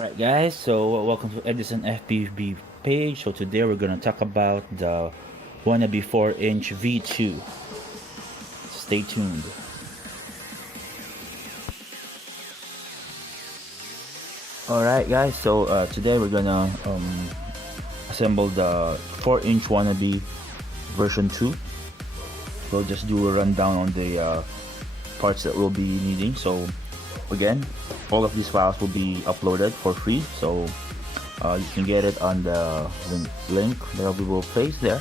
Alright guys, so welcome to EdisonFPV page. So today we're gonna talk about the Wan'naBee 4-inch V2. Stay tuned. Alright guys, so today we're gonna assemble the 4-inch Wan'naBee version 2. We'll just do a rundown on the parts that we'll be needing. So again, all of these files will be uploaded for free, so you can get it on the link that we will place there,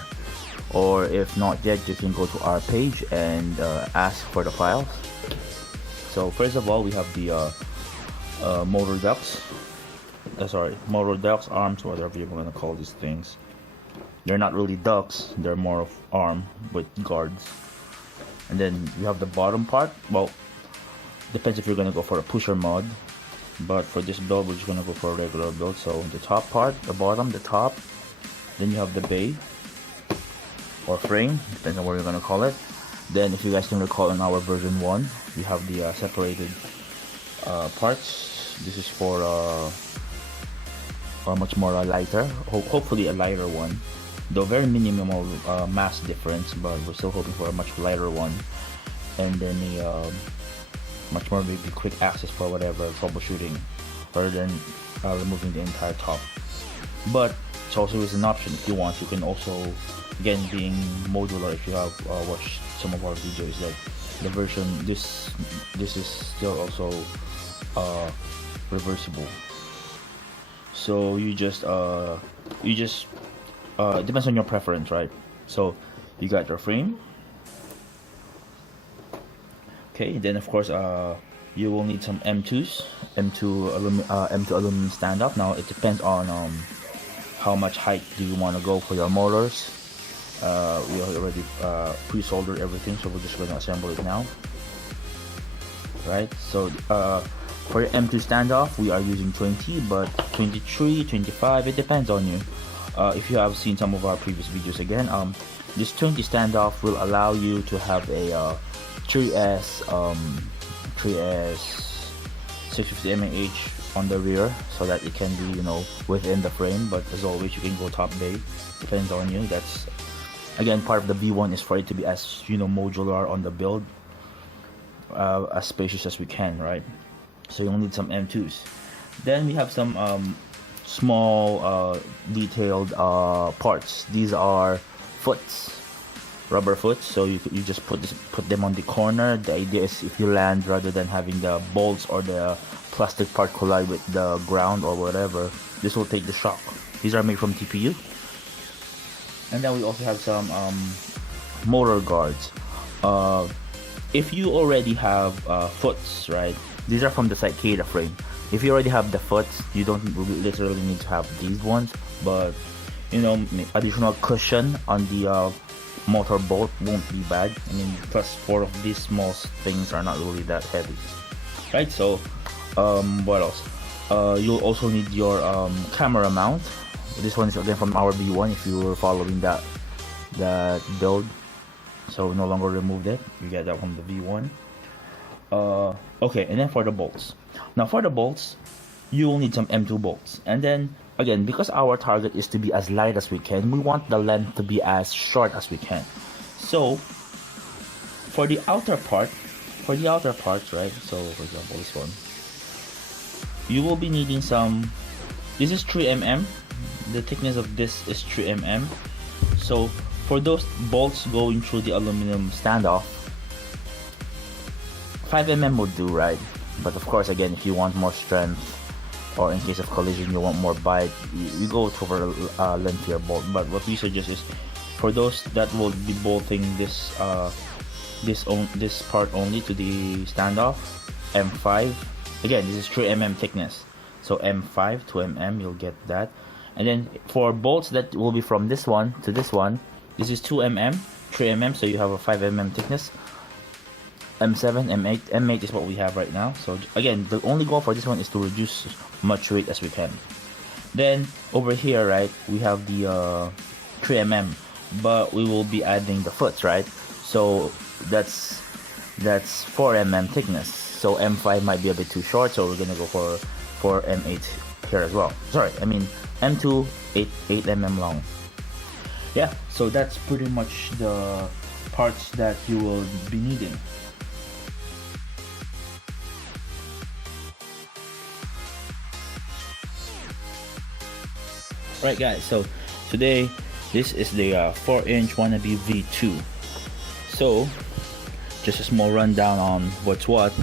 or if not yet, you can go to our page and ask for the files. So first of all, we have the motor ducts, arms, whatever you want to call these things. They're not really ducts, they're more of arm with guards. And then you have the bottom part. Well, depends if you're gonna go for a pusher mod, but for this build we're just gonna go for a regular build. So the top part, the bottom, the top, then you have the bay or frame, depends on what you're gonna call it. Then if you guys can recall, in our version 1 we have the separated parts. This is for a much more lighter, hopefully a lighter one, though very minimal mass difference, but we're still hoping for a much lighter one. And then the much more maybe quick access for whatever troubleshooting, rather than removing the entire top. But it's also is an option if you want. You can also, again, being modular, if you have watched some of our videos, like the version, this is still also reversible. So you just it depends on your preference, right? So you got your frame. Okay, then of course you will need some M2s, M2 aluminum stand-up. Now it depends on how much height do you want to go for your motors. We already pre-soldered everything, so we're just going to assemble it now. Right, so for your M2 standoff we are using 20, but 23, 25, it depends on you. If you have seen some of our previous videos, again, this 20 standoff will allow you to have a 3S 650 mAh on the rear, so that it can be, you know, within the frame. But as always, you can go top bay, depends on you. That's again part of the V1, is for it to be as, you know, modular on the build, as spacious as we can, right? So you'll need some M2s. Then we have some small detailed parts. These are foots, rubber foot. So you just put them on the corner. The idea is if you land, rather than having the bolts or the plastic part collide with the ground or whatever, this will take the shock. These are made from TPU. And then we also have some motor guards. If you already have foots, right, these are from the Cicada frame. If you already have the foots, you don't literally need to have these ones, but you know, additional cushion on the motor bolt won't be bad. I mean, plus 4 of these small things are not really that heavy, right? So what else? You'll also need your camera mount. This one is again from our V1, if you were following that build. So no longer removed it, you get that from the V1. Okay, and then for the bolts. Now for the bolts, you will need some M2 bolts. And then again, because our target is to be as light as we can, we want the length to be as short as we can. So for the outer parts, right? So for example, this one, you will be needing some. This is 3mm. The thickness of this is 3mm. So for those bolts going through the aluminum standoff, 5mm would do, right? But of course, again, if you want more strength, or in case of collision you want more bite, you go for a lengthier bolt. But what we suggest is, for those that will be bolting this part only to the standoff, M5. Again, this is 3mm thickness, so M5 to MM, you'll get that. And then for bolts that will be from this one to this one, this is 2mm, 3mm, so you have a 5mm thickness. M7, M8, M8 is what we have right now. So again, the only goal for this one is to reduce much weight as we can. Then over here, right, we have the 3mm, but we will be adding the foots, right? So that's 4mm thickness. So M5 might be a bit too short, so we're gonna go for M8 here as well. Sorry, I mean M2 8mm long. Yeah, so that's pretty much the parts that you will be needing. Right guys, so today this is the 4-inch Wan'naBee V2. So just a small rundown on what's what.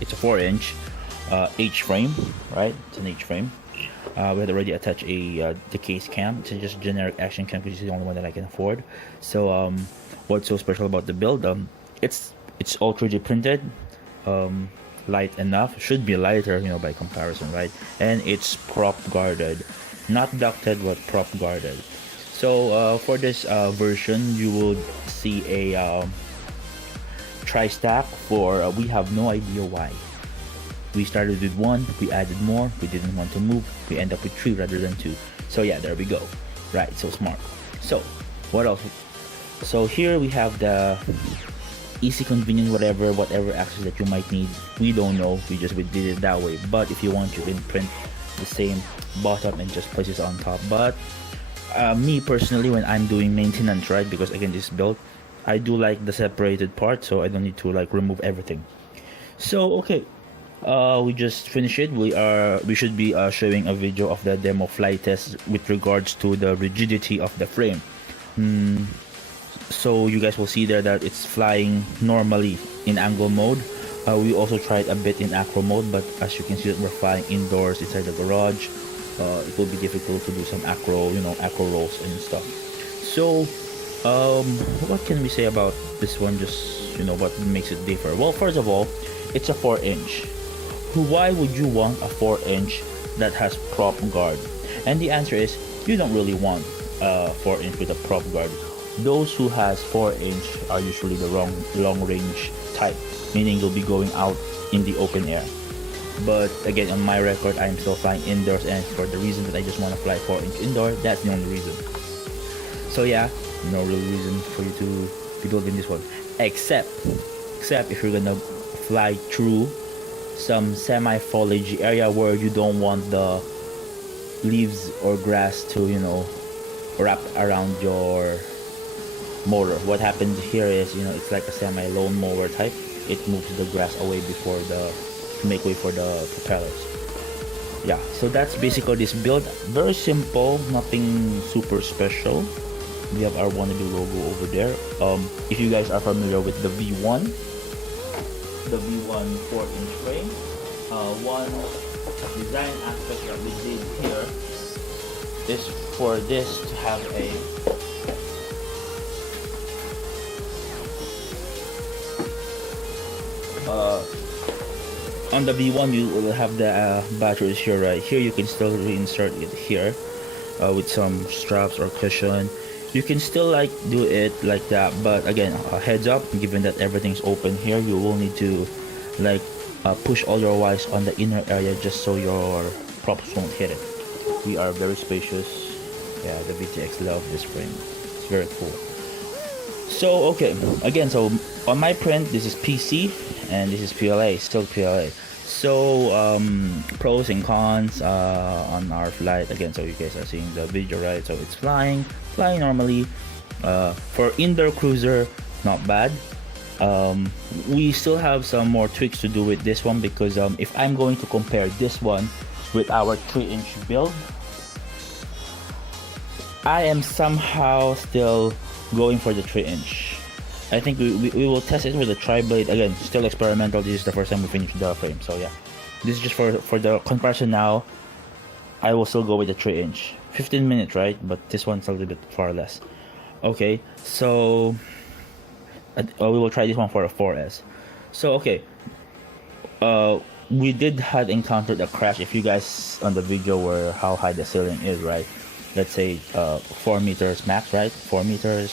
It's a 4-inch H frame, right? It's an H frame. We had already attached the case cam. It's just generic action cam because it's the only one that I can afford. So what's so special about the build? It's all 3D printed, light enough. Should be lighter, you know, by comparison, right? And it's prop guarded, not ducted, but prop guarded. So for this version, you will see a tri-stack for we have no idea why. We started with 1, we added more, we didn't want to move, we end up with 3 rather than 2. So yeah, there we go. Right, so smart. So what else? So here we have the easy, convenient, whatever access that you might need. We don't know, we did it that way. But if you want, you can print the same bottom and just place it on top. But me personally, when I'm doing maintenance, right, because again this build, I do like the separated part, so I don't need to like remove everything. So okay, we just finished it. We should be showing a video of the demo flight test with regards to the rigidity of the frame. So you guys will see there that it's flying normally in angle mode. We also tried a bit in acro mode, but as you can see that we're flying indoors inside the garage. It will be difficult to do some acro, you know, acro rolls and stuff. So what can we say about this one? Just, you know, what makes it differ? Well, first of all, it's a 4-inch. Why would you want a 4-inch that has prop guard? And the answer is you don't really want a 4-inch with a prop guard. Those who has 4-inch are usually the long range type, meaning you'll be going out in the open air. But again, on my record, I'm still flying indoors, and for the reason that I just want to fly 4-inch indoor, that's the only reason. So yeah, no real reason for you to be building this one, except if you're gonna fly through some semi-foliage area where you don't want the leaves or grass to, you know, wrap around your motor. What happens here is, you know, it's like a semi-lawn mower type. It moves the grass away before to make way for the propellers. Yeah, so that's basically this build. Very simple, nothing super special. We have our Wan'naBee logo over there. If you guys are familiar with the V1 4-inch frame, one design aspect that we did here is for this to have a on the V1 you will have the batteries here. Right here you can still reinsert it here with some straps or cushion. You can still like do it like that, but again, heads up, given that everything's open here, you will need to like push all your wires on the inner area just so your props won't hit it. We are very spacious. Yeah, the VTX love this frame. It's very cool. So okay, again, so on my print this is PC and this is PLA, still PLA. So pros and cons on our flight. Again, so you guys are seeing the video, right? So it's flying normally. For indoor cruiser, not bad. We still have some more tweaks to do with this one, because if I'm going to compare this one with our 3-inch build, I am somehow still going for the 3-inch. I think we will test it with the tri-blade. Again, still experimental. This is the first time we finished the frame, so yeah, this is just for the comparison. Now I will still go with the 3-inch. 15 minutes, right? But this one's a little bit far less. Okay, so we will try this one for a 4S. So okay, we had encountered a crash. If you guys on the video were how high the ceiling is, right? Let's say 4 meters max, right? 4 meters,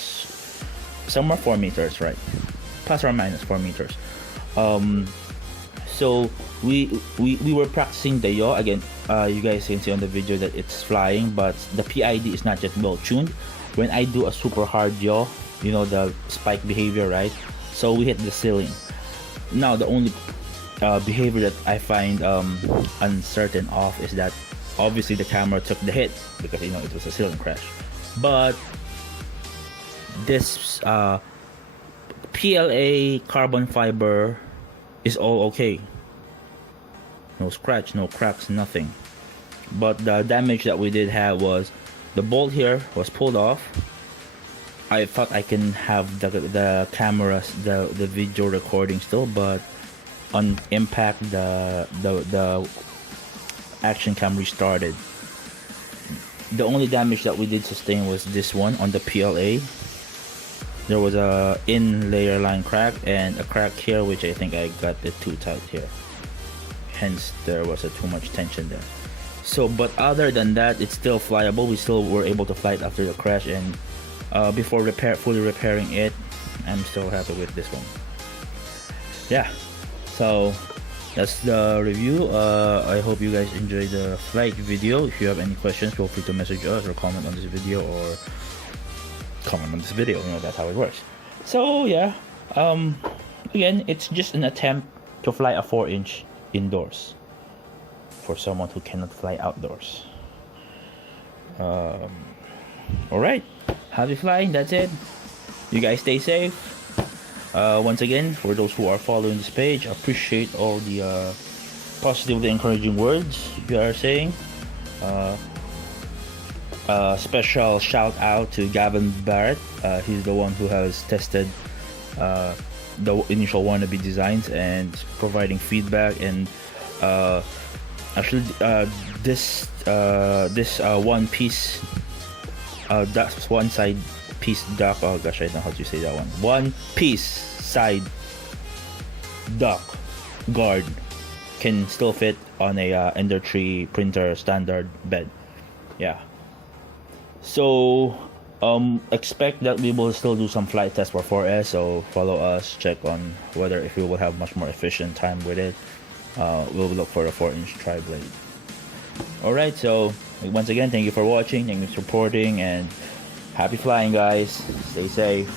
somewhere 4 meters, right? Plus or minus 4 meters. So we were practicing the yaw. Again, you guys can see on the video that it's flying, but the PID is not yet well tuned. When I do a super hard yaw, you know, the spike behavior, right? So we hit the ceiling. Now the only behavior that I find uncertain of is that Obviously the camera took the hit because it was a ceiling crash, but this PLA carbon fiber is all okay. No scratch, no cracks, nothing. But the damage that we did have was the bolt here was pulled off. I thought I can have the cameras, the video recording still, but on impact the action cam restarted. The only damage that we did sustain was this one on the PLA. There was a in layer line crack and a crack here, which I think I got it too tight here. Hence there was too much tension there. So, but other than that, it's still flyable. We still were able to fly it after the crash, and before fully repairing it, I'm still happy with this one. Yeah, so that's the review. I hope you guys enjoyed the flight video. If you have any questions, feel free to message us or comment on this video, that's how it works. So yeah, again, it's just an attempt to fly a 4-inch indoors for someone who cannot fly outdoors. Alright, happy flying, that's it. You guys stay safe. Once again, for those who are following this page, I appreciate all the positively encouraging words you are saying. Special shout out to Gavin Barrett. He's the one who has tested the initial Wan'naBee designs and providing feedback, and actually this one piece, that's one side piece duck, oh gosh, I don't know how to say that one piece side duck guard can still fit on a Ender 3 printer standard bed. Yeah, so expect that we will still do some flight tests for 4S, so follow us, check on whether if we will have much more efficient time with it. We'll look for a 4-inch tri-blade. Alright, so once again, thank you for watching, thank you for supporting, and happy flying, guys. Stay safe.